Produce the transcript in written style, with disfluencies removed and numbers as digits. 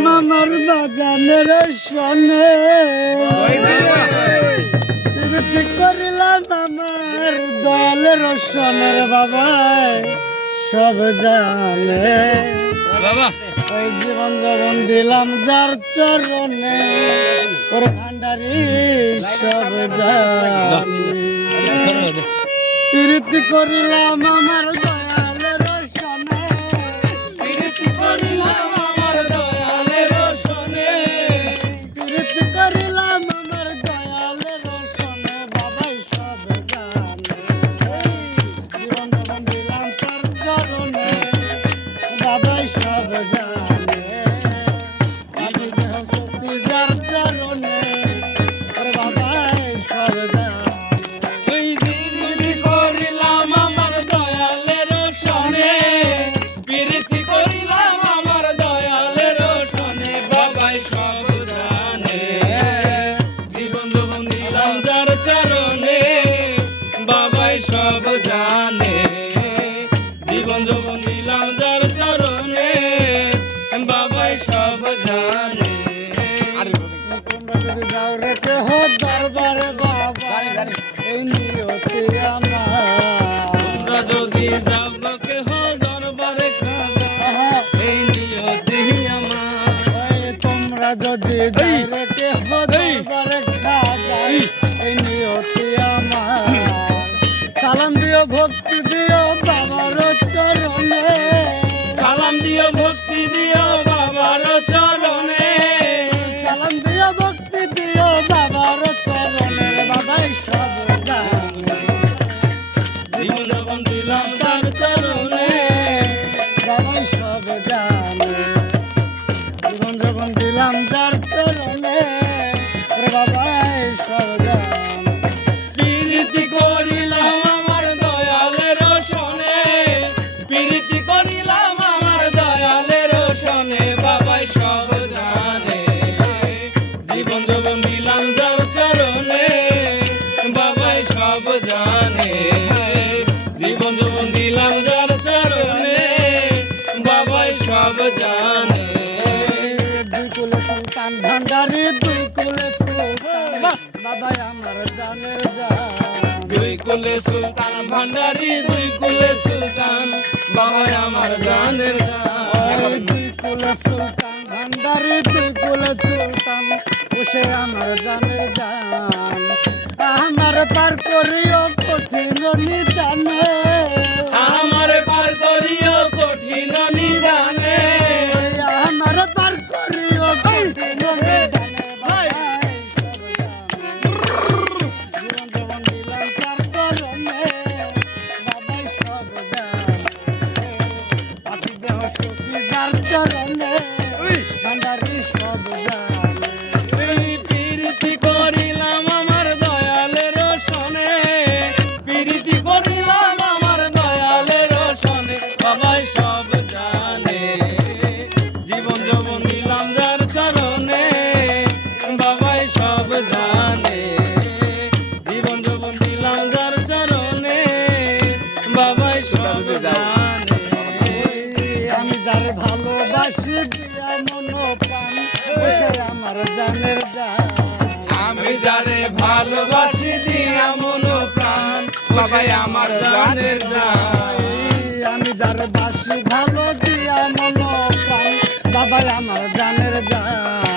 করিলাম আমার বাজানের সনে, প্রীতি করিলাম আমার দয়ালের সনের বাবা সব জানে। ওই জীবন যখন দিলাম যার চরণে ওর ভান্ডারি সব জানে। প্রীতি করিলাম আমার দয়ালের সনে, প্রীতি করিলাম আমার দয়ালের সনে, প্রীতি করিলাম আমার দয়ালের সনে বাবাই সব জানে। জীবন যখন দিলাম তার চরণে বাবাই সব জানে। আমি দেহ শক্তি যার চরণে ওর বাবাই সব জানে। সব জানে জীবন যৌবন দিলাম যার চরণে বাবাই সব জানে। তোমরা যদি যাও রে কেহ দরবারে বাবা এই নিয়তি আমার, তোমরা যদি যাও গো কেহ দরবারে খাজা এই নিয়তি আমার। তোমরা যদি যাও রে কেহ দরবারে খাজা এই নিয়তি আমার। সালাম দিও ভক্তি দিও বাবার চরণে, সালাম দিও ভক্তি দিও বাবার চরণে, সালাম দিও ভক্তি দিও বাবার চরণে বাবাই সব জানে। জীবন যখন দিলাম তার চরণে বাবাই সব জানে। জীবন যখন দিলাম যার চরণে বাবাই সব জানে। প্রীতি করিলাম আমার দয়ালের সনে, প্রীতি করিলাম আমার দয়ালের সনে বাবাই সব জানে। জীবন যৌবন দিলাম যার চরণে বাবাই সব জানে। জীবন যৌবন দিলাম যার চরণে বাবাই সব জানে। দুই কুলে সুলতান ভান্ডারি দুই কুলে সুলতান বাবাই আমার জানের জান। দুই কুলে সুলতান ভান্ডারি দুই কুলে সুলতান বাবাই আমার জানের জান। দুই কুলে সুলতান ভান্ডারি দুই কুলে সুলতান বসে আমার জানের জান। আমার পার করিও কঠিন নিদানে, আমার পার করিও কঠিন নিদানে, আমার পার করিও কঠিন নিদানে বাবাই সব জানে। জীবন যখন দিলাম তার চরণে বাবাই সব জানে। পাখি দেহ শক্তি যার চরণে ভান্ডারি সব জানে। প্রীতি করিলাম আমার দয়ালের সনে, প্রীতি করিলাম আমার দয়ালের সনে বাবাই সব জানে। জীবন যৌবন দিলাম যার চরণে বাবাই সব জানে। জীবন যৌবন দিলাম যার চরণে বাবাই সব জানে। আমি যার ভালোবাসি দিয়া মন প্রাণ বসে আমার জানের জান। আমি যারে ভালোবাসি দিয়া মন প্রাণ বাবাই আমার জানের জান। আমি যার বাসি ভালো দিয়া মন প্রাণ বাবাই আমার জানের জান।